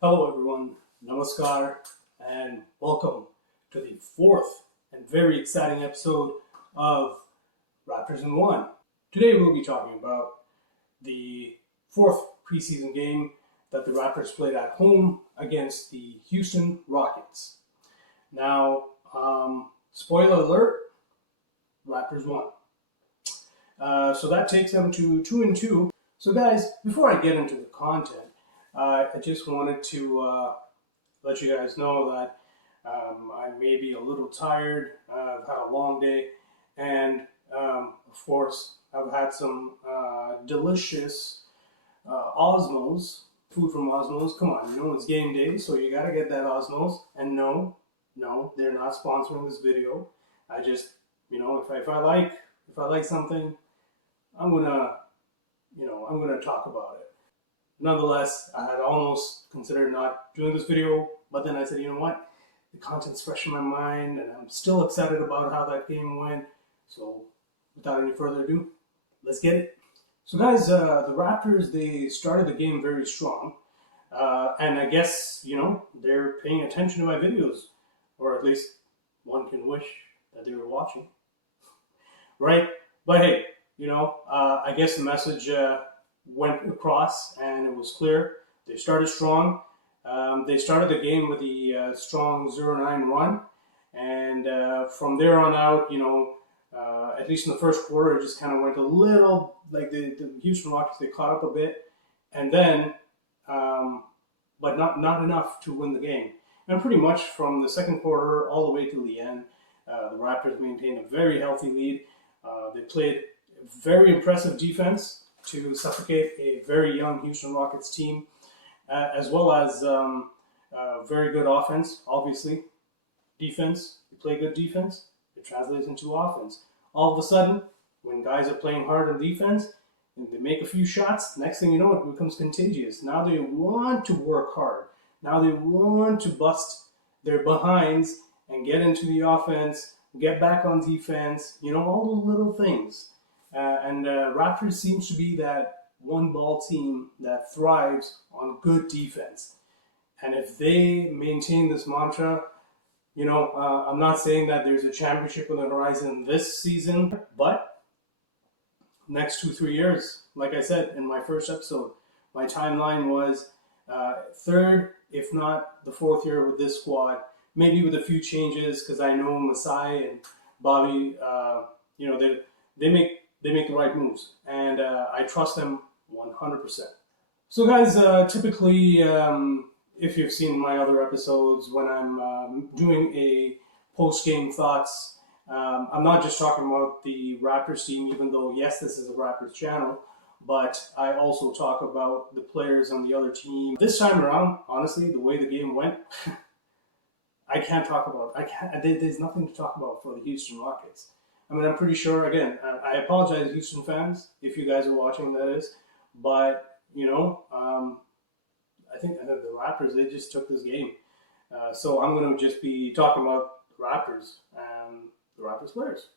Hello everyone, namaskar, and welcome to the fourth and very exciting episode of Raptors in One. Today we'll be talking about the fourth preseason game that the Raptors played at home against the Houston Rockets. Now, spoiler alert, Raptors won. So that takes them to 2-2. So guys, before I get into the content, I just wanted to let you guys know that I may be a little tired. I've had a long day, and of course, I've had some delicious Osmos, food from Osmos. Come on, it's game day, so you gotta get that Osmos. And no, they're not sponsoring this video. I just, if I like something, I'm gonna talk about it. Nonetheless, I had almost considered not doing this video, but then I said, you know what? The content's fresh in my mind, and I'm still excited about how that game went. So, without any further ado, let's get it. So, guys, the Raptors, they started the game very strong. And I guess, they're paying attention to my videos, or at least one can wish that they were watching. Right? But hey, I guess the message went across and it was clear. They started strong. They started the game with the strong 0-9 run, and from there on out, at least in the first quarter, it just kind of went a little like the Houston Rockets. They caught up a bit, and then, but not enough to win the game. And pretty much from the second quarter all the way to the end, the Raptors maintained a very healthy lead. They played very impressive defense to suffocate a very young Houston Rockets team, as well as very good offense. Obviously, defense, you play good defense, it translates into offense. All of a sudden, when guys are playing hard on defense, and they make a few shots, next thing you know, it becomes contagious. Now they want to work hard. Now they want to bust their behinds and get into the offense, get back on defense, all those little things. And Raptors seems to be that one-ball team that thrives on good defense. And if they maintain this mantra, I'm not saying that there's a championship on the horizon this season, but next 2-3 years, like I said in my first episode, my timeline was third, if not the fourth year with this squad, maybe with a few changes, because I know Masai and Bobby, they make the right moves, and I trust them 100%. So guys, typically, if you've seen my other episodes, when I'm doing a post-game thoughts, I'm not just talking about the Raptors team, even though, yes, this is a Raptors channel, but I also talk about the players on the other team. This time around, honestly, the way the game went, there's nothing to talk about for the Houston Rockets. I mean, I'm pretty sure, again, I apologize, Houston fans, if you guys are watching, that is. But, I think the Raptors, they just took this game. So I'm going to just be talking about the Raptors and the Raptors players.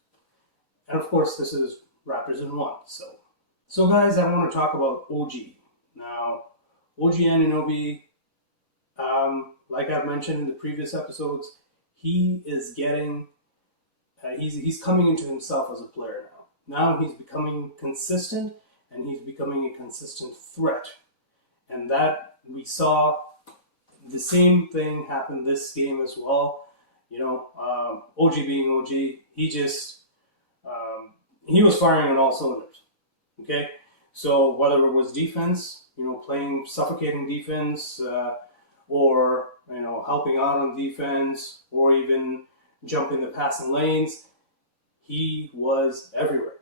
And, of course, this is Raptors in One. So guys, I want to talk about OG. Now, OG Anunoby, like I've mentioned in the previous episodes, he is getting... he's coming into himself as a player now. Now he's becoming consistent, and he's becoming a consistent threat. And that we saw the same thing happen this game as well. OG being OG, he was firing on all cylinders. Okay, so whether it was defense, playing suffocating defense, or helping out on defense, or even jumping the passing lanes, he was everywhere.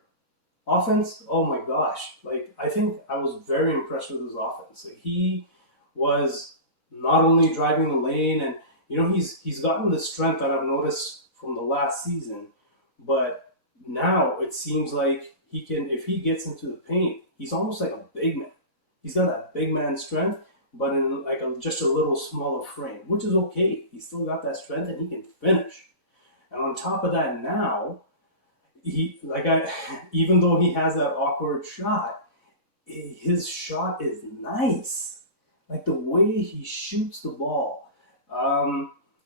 Offense, oh my gosh. I think I was very impressed with his offense. He was not only driving the lane, and he's gotten the strength that I've noticed from the last season, but now it seems like he can, if he gets into the paint, he's almost like a big man. He's got that big man strength, but in just a little smaller frame, which is okay. He's still got that strength, and he can finish. And on top of that, now even though he has that awkward shot, his shot is nice. Like the way he shoots the ball,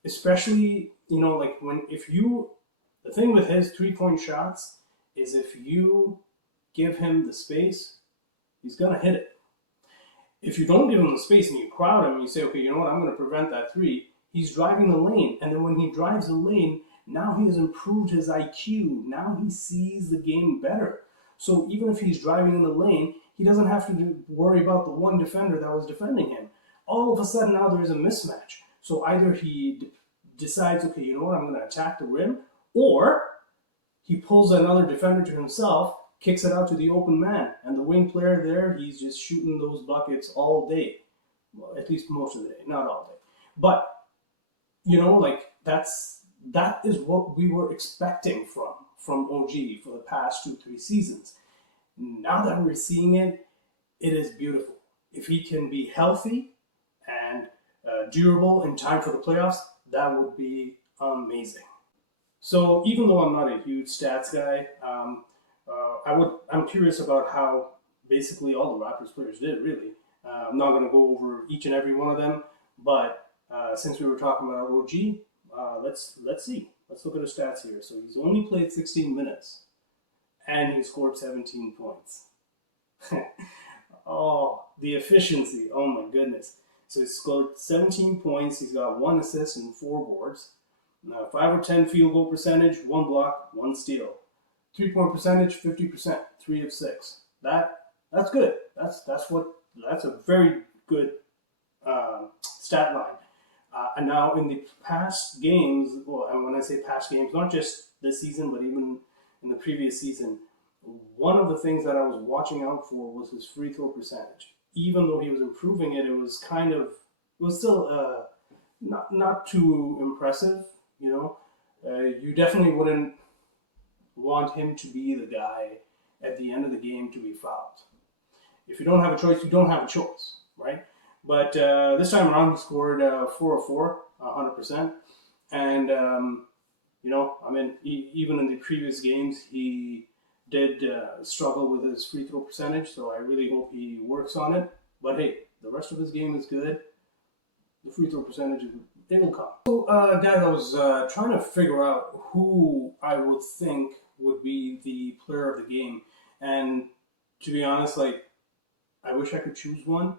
especially like the thing with his 3-point shots is if you give him the space, he's gonna hit it. If you don't give him the space and you crowd him and you say, okay, you know what, I'm going to prevent that three, he's driving the lane. And then when he drives the lane, now he has improved his IQ. Now he sees the game better. So even if he's driving in the lane, he doesn't have to worry about the one defender that was defending him. All of a sudden now there's a mismatch. So either he decides, okay, you know what, I'm going to attack the rim, or he pulls another defender to himself, kicks it out to the open man, and the wing player there, he's just shooting those buckets all day. Well, at least most of the day, not all day. But, that is what we were expecting from OG for the past 2-3 seasons. Now that we're seeing it, it is beautiful. If he can be healthy and durable in time for the playoffs, that would be amazing. So even though I'm not a huge stats guy, I'm curious about how basically all the Raptors players did, really. I'm not going to go over each and every one of them, but since we were talking about OG, let's see. Let's look at his stats here. So he's only played 16 minutes, and he scored 17 points. Oh, the efficiency. Oh, my goodness. So he scored 17 points. He's got 1 assist and 4 boards. 5 or 10 field goal percentage, 1 block, 1 steal. 3-point percentage, 50%, 3 of 6. That's good. That's a very good stat line. And now in the past games, well, and when I say past games, not just this season, but even in the previous season, one of the things that I was watching out for was his free throw percentage. Even though he was improving it, it was still not too impressive. You definitely wouldn't want him to be the guy at the end of the game to be fouled. If you don't have a choice, you don't have a choice, right? But this time around, he scored 4 of 4, 100%. And, even in the previous games, he did struggle with his free throw percentage, so I really hope he works on it. But hey, the rest of his game is good. The free throw percentage, it will come. So, guys, I was trying to figure out who I would think would be the player of the game. And to be honest, I wish I could choose one.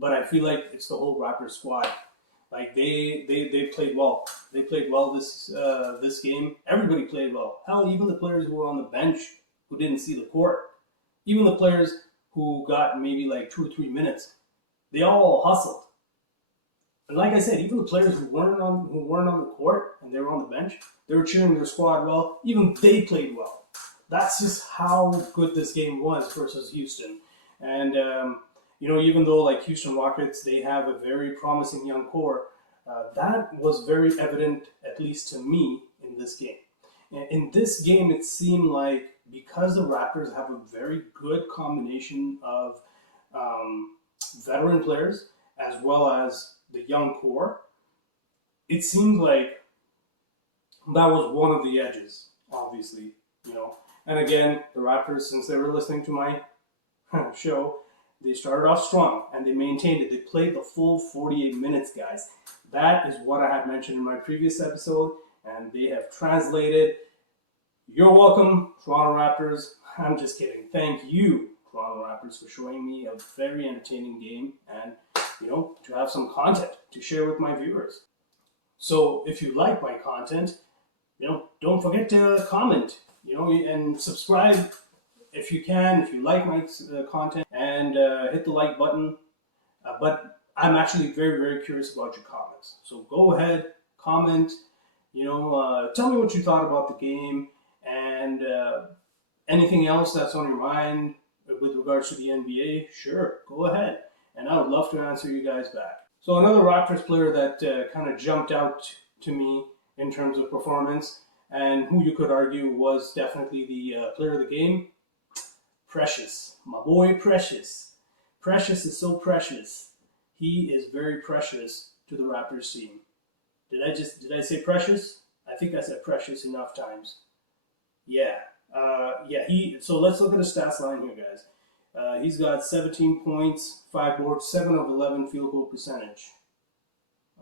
But I feel like it's the whole Raptors squad. They played well. They played well this game. Everybody played well. Hell, even the players who were on the bench who didn't see the court, even the players who got maybe 2 or 3 minutes, they all hustled. And like I said, even the players who weren't on the court and they were on the bench, they were cheering their squad well. Even they played well. That's just how good this game was versus Houston. And even though Houston Rockets, they have a very promising young core, that was very evident, at least to me, in this game. And in this game, it seemed like because the Raptors have a very good combination of veteran players as well as the young core, it seemed like that was one of the edges, obviously, And again, the Raptors, since they were listening to my show, they started off strong and they maintained it. They played the full 48 minutes, guys. That is what I had mentioned in my previous episode, and they have translated. You're welcome, Toronto Raptors. I'm just kidding. Thank you, Toronto Raptors, for showing me a very entertaining game and, to have some content to share with my viewers. So if you like my content, don't forget to comment, and subscribe if you can, if you like my content, and hit the like button. But I'm actually very, very curious about your comments. So go ahead, comment, tell me what you thought about the game and anything else that's on your mind with regards to the NBA. Sure, go ahead. And I would love to answer you guys back. So another Raptors player that kind of jumped out to me in terms of performance and who you could argue was definitely the player of the game, Precious. My boy Precious. Precious is so precious. He is very precious to the Raptors team. Did I say precious? I think I said precious enough times. Yeah. So let's look at the stats line here, guys. He's got 17 points, 5 boards, 7 of 11 field goal percentage.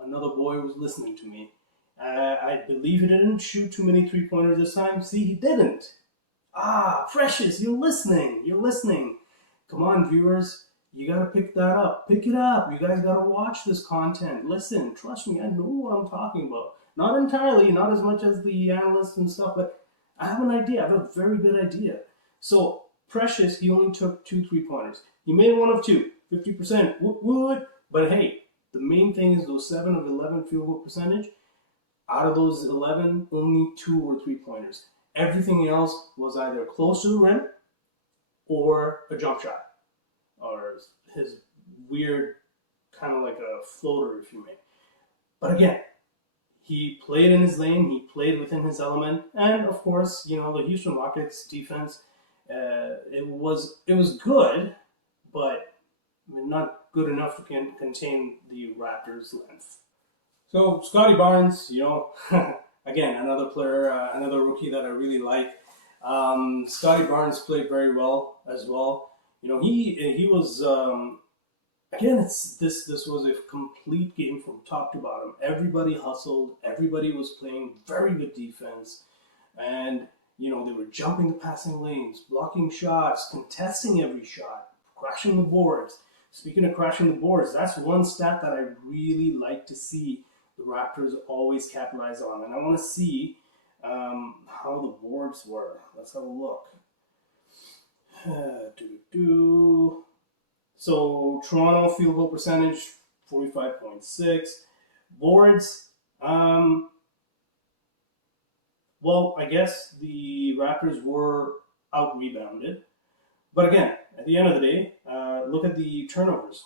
Another boy was listening to me. I believe he didn't shoot too many three-pointers this time. See, he didn't. Precious, you're listening. You're listening. Come on, viewers. You got to pick that up. Pick it up. You guys got to watch this content. Listen, trust me, I know what I'm talking about. Not entirely, not as much as the analysts and stuff, but I have an idea. I have a very good idea. So, Precious, he only took 2 3-pointers. He made 1 of 2, 50%. Woot. But hey, the main thing is those 7 of 11 field goal percentage. Out of those 11, only 2 were 3-pointers. Everything else was either close to the rim or a jump shot, or his weird kind of like a floater, if you may. But again, he played in his lane, he played within his element, and of course, the Houston Rockets defense, it was good, but not good enough to contain the Raptors' length. So Scotty Barnes, again, another player, another rookie that I really like. Scotty Barnes played very well as well. He was again. This was a complete game from top to bottom. Everybody hustled. Everybody was playing very good defense, and they were jumping the passing lanes, blocking shots, contesting every shot, crashing the boards. Speaking of crashing the boards, that's one stat that I really like to see the Raptors always capitalize on. And I want to see how the boards were. Let's have a look. So Toronto field goal percentage, 45.6. Boards, well, I guess the Raptors were out-rebounded. But again, at the end of the day, look at the turnovers.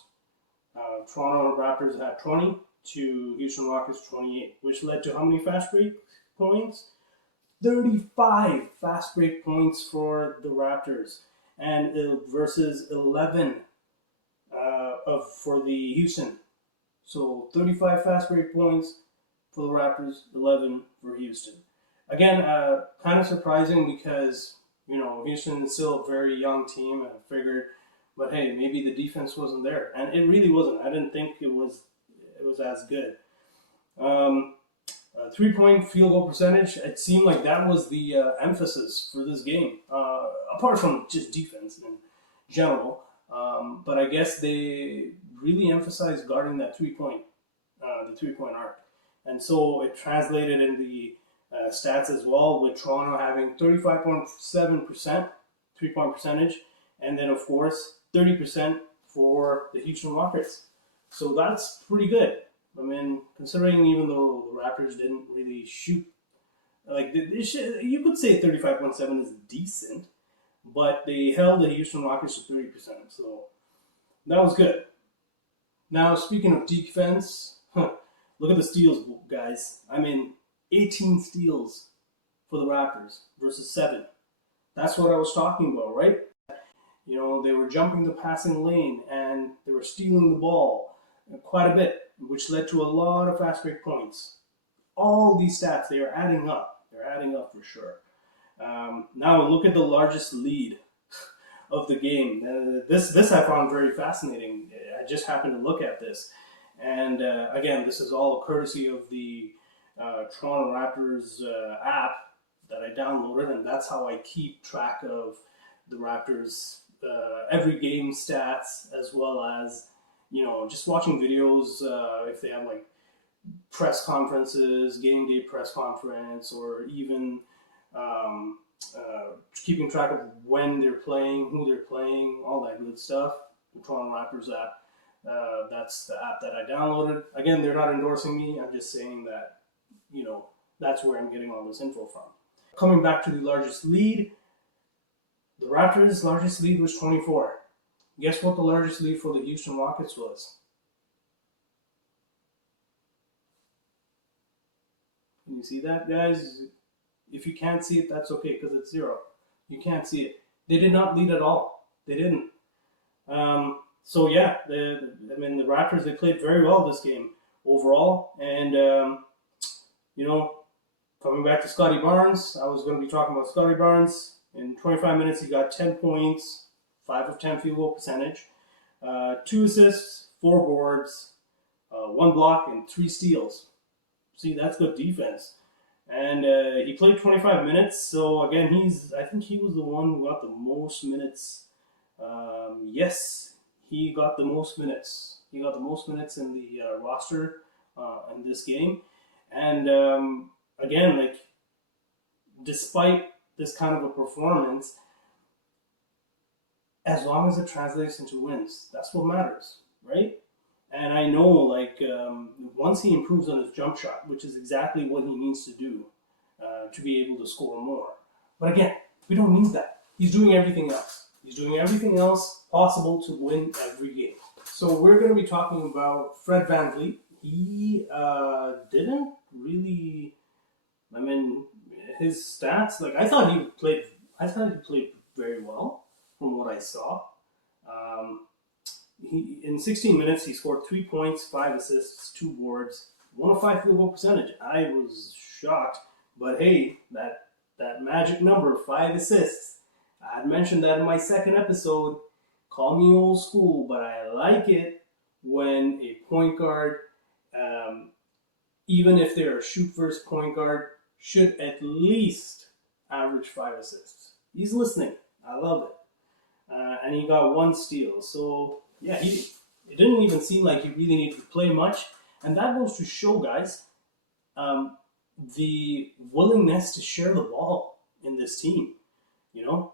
Toronto Raptors had 20 to Houston Rockets 28, which led to how many fast break points? 35 fast break points for the Raptors, and versus 11 for the Houston. So 35 fast break points for the Raptors, 11 for Houston. Again, kind of surprising because Houston is still a very young team, and I figured, but hey, maybe the defense wasn't there, and it really wasn't. I didn't think it was as good. 3-point field goal percentage, it seemed like that was the emphasis for this game, apart from just defense in general. But I guess they really emphasized guarding that the 3-point arc. And so it translated in the stats as well, with Toronto having 35.7% 3-point percentage, and then of course 30% for the Houston Rockets. So that's pretty good. I mean, considering even though the Raptors didn't really shoot, you could say 35.7 is decent, but they held the Houston Rockets to 30%. So that was good. Now, speaking of defense, look at the steals, guys. 18 steals for the Raptors versus 7. That's what I was talking about, right? They were jumping the passing lane and they were stealing the ball quite a bit, which led to a lot of fast break points. All these stats, they are adding up. They're adding up for sure. Now look at the largest lead of the game. This I found very fascinating. I just happened to look at this. And again, this is all courtesy of the Toronto Raptors app that I downloaded, and that's how I keep track of the Raptors every game stats, as well as just watching videos if they have like press conferences, game day press conference, or even keeping track of when they're playing, who they're playing, all that good stuff. The Toronto Raptors app, that's the app that I downloaded. Again, they're not endorsing me. I'm just saying that that's where I'm getting all this info from. Coming back to the largest lead, the Raptors' largest lead was 24. Guess what the largest lead for the Houston Rockets was? Can you see that, guys? If you can't see it, that's okay, because it's 0. You can't see it. They did not lead at all. They didn't. So yeah, the Raptors, they played very well this game overall, and coming back to Scotty Barnes, I was going to be talking about Scotty Barnes. In 25 minutes, he got 10 points, 5 of 10 field goal percentage, 2 assists, 4 boards, 1 block, and 3 steals. See, that's good defense. And he played 25 minutes, so again, I think he was the one who got the most minutes. Yes, he got the most minutes. He got the most minutes in the roster in this game. And again, like, despite this kind of a performance, as long as it translates into wins, that's what matters, right? And I know, like, once he improves on his jump shot, which is exactly what he needs to do to be able to score more. But again, we don't need that. He's doing everything else. He's doing everything else possible to win every game. So we're going to be talking about Fred VanVleet. He didn't really, I mean, his stats, like, I thought he played very well from what I saw. In 16 minutes, he scored 3 points, 5 assists, 2 boards, 1 of 5 field goal percentage. I was shocked, but hey, that magic number, 5 assists. I had mentioned that in my second episode. Call me old school, but I like it when a point guard, even if they're a shoot-first point guard, should at least average 5 assists. He's listening. I love it. And he got 1 steal. So, yeah, it didn't even seem like he really needed to play much. And that goes to show, guys, the willingness to share the ball in this team. You know?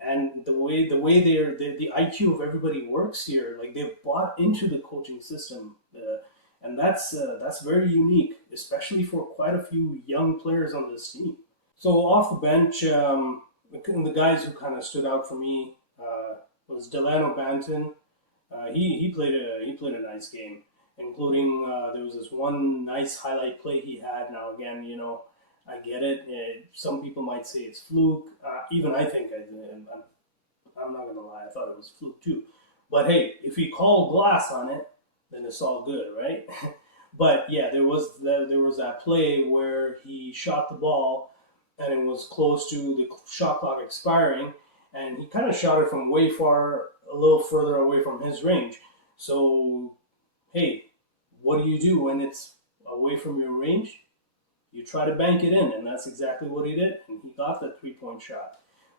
And the way the IQ of everybody works here, like, they've bought into the coaching system. And that's very unique, especially for quite a few young players on this team. So off the bench, the guys who kind of stood out for me was Delano Banton. He played a nice game, including there was this one nice highlight play he had. Now again, you know, I get it. Some people might say it's fluke. Even I think I'm not gonna lie. I thought it was fluke too. But hey, if he called glass on it, then it's all good, right? But yeah, there was that play where he shot the ball and it was close to the shot clock expiring, and he kind of shot it from way far, a little further away from his range. So, hey, what do you do when it's away from your range? You try to bank it in, and that's exactly what he did, and he got that 3-point shot.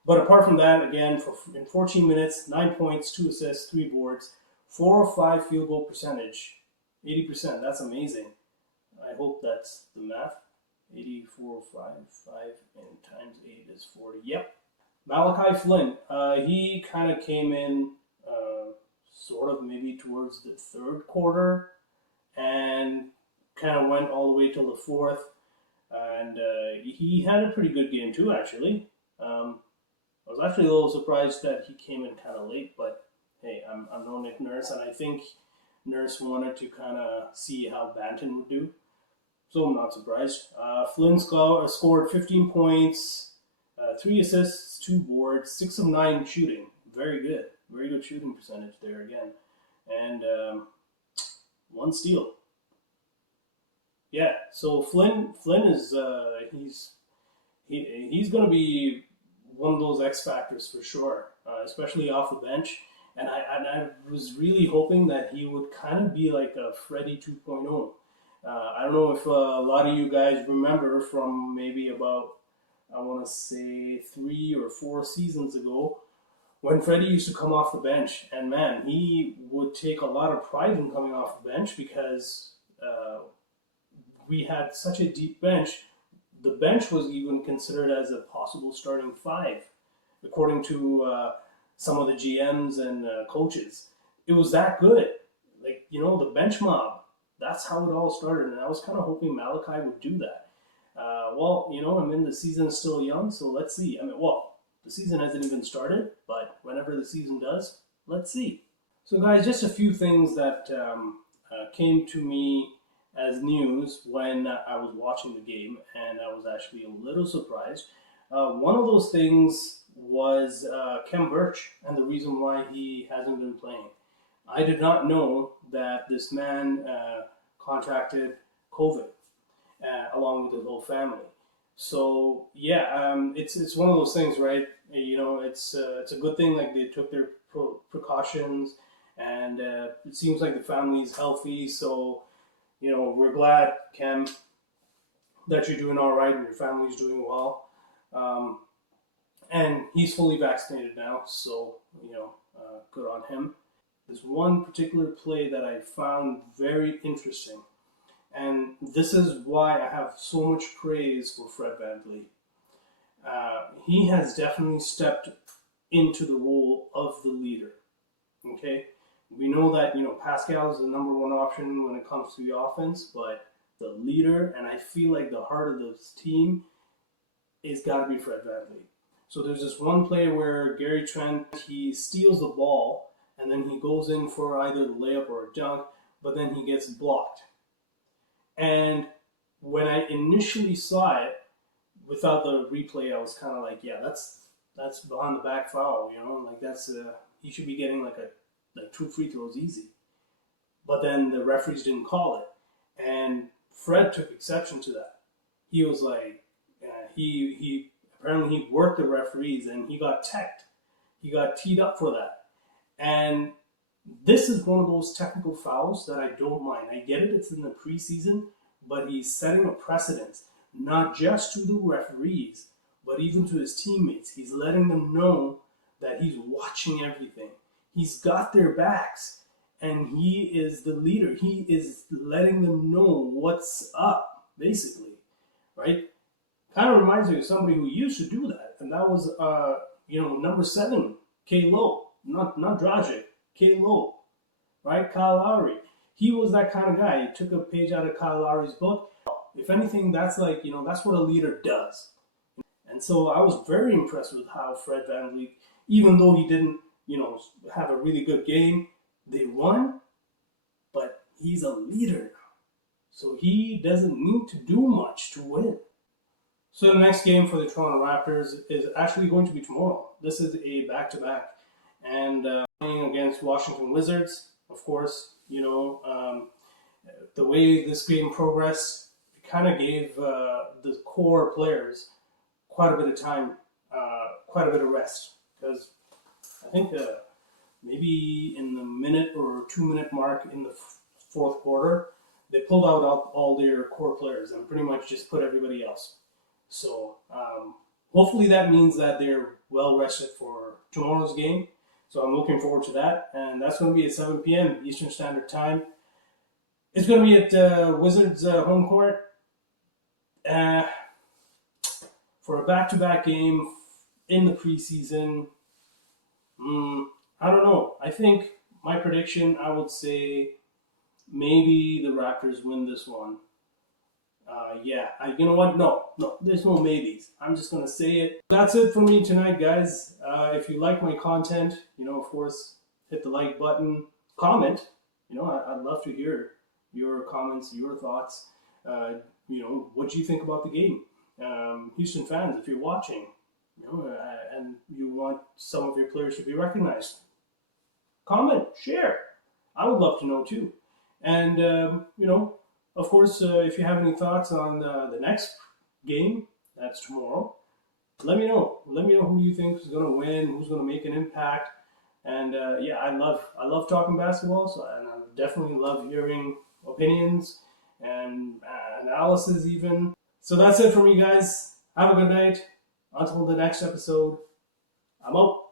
But apart from that, again, in 14 minutes, 9 points, 2 assists, 3 boards, 4 of 5 field goal percentage, 80%. That's amazing. I hope that's the math. 84, 5, and times 8 is 40. Yep. Malachi Flynn, he kind of came in sort of maybe towards the third quarter and kind of went all the way till the fourth. And he had a pretty good game too, actually. I was actually a little surprised that he came in kind of late, but hey, I'm no Nick Nurse, and I think Nurse wanted to kind of see how Banton would do. So I'm not surprised. Flynn scored 15 points, 3 assists, 2 boards, 6 of 9 shooting. Very good. Very good shooting percentage there again. And 1 steal. Yeah, so Flynn is he's going to be one of those X factors for sure, especially off the bench. And I was really hoping that he would kind of be like a Freddie 2.0. I don't know if a lot of you guys remember from maybe about, I want to say 3 or 4 seasons ago, when Freddie used to come off the bench. And man, he would take a lot of pride in coming off the bench because we had such a deep bench. The bench was even considered as a possible starting 5, according to some of the GMs and coaches. It was that good. Like, you know, the bench mob. That's how it all started, and I was kind of hoping Malachi would do that. Well, you know, I mean, the season is still young, so let's see. I mean, well, the season hasn't even started, but whenever the season does, let's see. So, guys, just a few things that came to me as news when I was watching the game, and I was actually a little surprised. One of those things was Khem Birch and the reason why he hasn't been playing. I did not know that this man contracted COVID along with his whole family. So yeah, it's one of those things, right? It's a good thing. Like, they took their precautions, and it seems like the family is healthy. So, we're glad, Ken, that you're doing all right and your family's doing well. Um, and he's fully vaccinated now, so good on him. There's one particular play that I found very interesting, and this is why I have so much praise for Fred VanVleet. He has definitely stepped into the role of the leader. Okay, we know that Pascal is the number one option when it comes to the offense, but the leader, and I feel like the heart of this team, is got to be Fred VanVleet. So there's this one play where Gary Trent, he steals the ball and then he goes in for either the layup or a dunk, but then he gets blocked. And when I initially saw it, without the replay, I was kind of like, yeah, that's behind the back foul, like that's he should be getting like 2 free throws easy. But then the referees didn't call it, and Fred took exception to that. He was like, he apparently he worked the referees and he got teched. He got teed up for that. And this is one of those technical fouls that I don't mind. I get it, it's in the preseason, but he's setting a precedent, not just to the referees, but even to his teammates. He's letting them know that he's watching everything. He's got their backs, and he is the leader. He is letting them know what's up, basically, right? Kind of reminds me of somebody who used to do that, and that was, number 7, K. Lowe, not Dragic, K. Lowe, right? Kyle Lowry. He was that kind of guy. He took a page out of Kyle Lowry's book. If anything, that's like, that's what a leader does. And so I was very impressed with how Fred VanVleet, even though he didn't, have a really good game, they won, but he's a leader now. So he doesn't need to do much to win. So the next game for the Toronto Raptors is actually going to be tomorrow. This is a back-to-back. And playing against Washington Wizards, of course, the way this game progressed, it kind of gave the core players quite a bit of time, quite a bit of rest. Because I think maybe in the minute or 2-minute mark in the fourth quarter, they pulled out all their core players and pretty much just put everybody else. So hopefully that means that they're well rested for tomorrow's game. So I'm looking forward to that. And that's going to be at 7 p.m. Eastern Standard Time. It's going to be at Wizards home court. For a back-to-back game in the preseason, I don't know. I think my prediction, I would say maybe the Raptors win this one. You know what? No, there's no maybes. I'm just going to say it. That's it for me tonight, guys. If you like my content, of course, hit the like button. Comment. I'd love to hear your comments, your thoughts. What do you think about the game? Houston fans, if you're watching, and you want some of your players to be recognized, comment, share. I would love to know too. And, of course, if you have any thoughts on the next game, that's tomorrow, let me know. Let me know who you think is going to win, who's going to make an impact. And I love talking basketball, and I definitely love hearing opinions and analysis even. So that's it from me, guys. Have a good night. Until the next episode, I'm out.